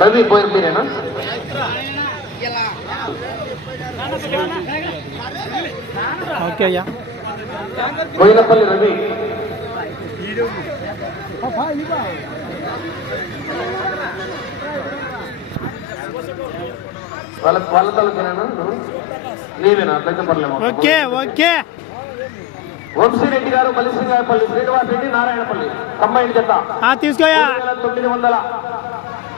రవి పోయి మీరేనా ఓకే అయ్యా. బోయినపల్లి రవి. వాళ్ళ వాళ్ళ తలకేనా? నీవేనా? పెద్ద పర్లేమో ఓకే ఓకే. వంశీరెడ్డి గారు బలిసింగాయపల్లి శ్రీనివాస్ రెడ్డి నారాయణపల్లి. కంబైన్ జత తీసుకోయా. తొమ్మిది వందల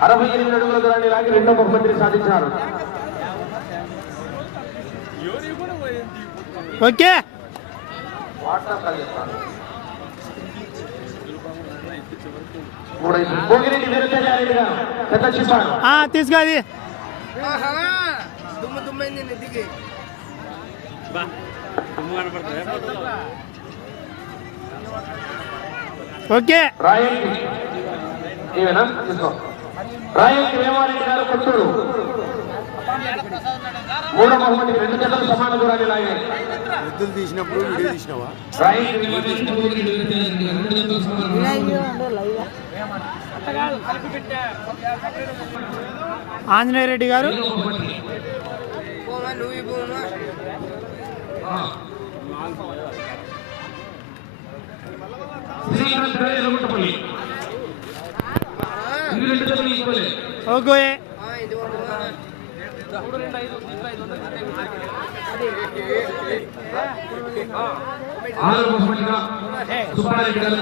అరవై ఎనిమిది అడుగుల దూరాన్ని లాగి రెండో బహుమతిని సాధించారు. ఓకే. మూడైదు భోగిరెడ్డి వీరతేజారెడ్డి గారు పెద్ద చిప్పాడు ఆ, తీసుకో అది. దుమ్ము దుమ్మైంది నెత్తికి ఓకే రాయంకి నీవేనా తీసుకో. రాయంకి వేమారెడ్డి గారు కొత్తూరు. మూడో బహుమతికి రెండు జతలు సమాన దూరాన్ని లాగారు ఎద్దులు తీసినప్పుడు వీడియో తీసినావా? ఆంజనేయ రెడ్డి గారు. శ్రీకాంత్ ఎలగుంటపల్లి రెండు జతలు ఈక్వలే ఓకే ఇది పోమా ఆరు బహుమతిగా సుబ్బారెడ్డి గారు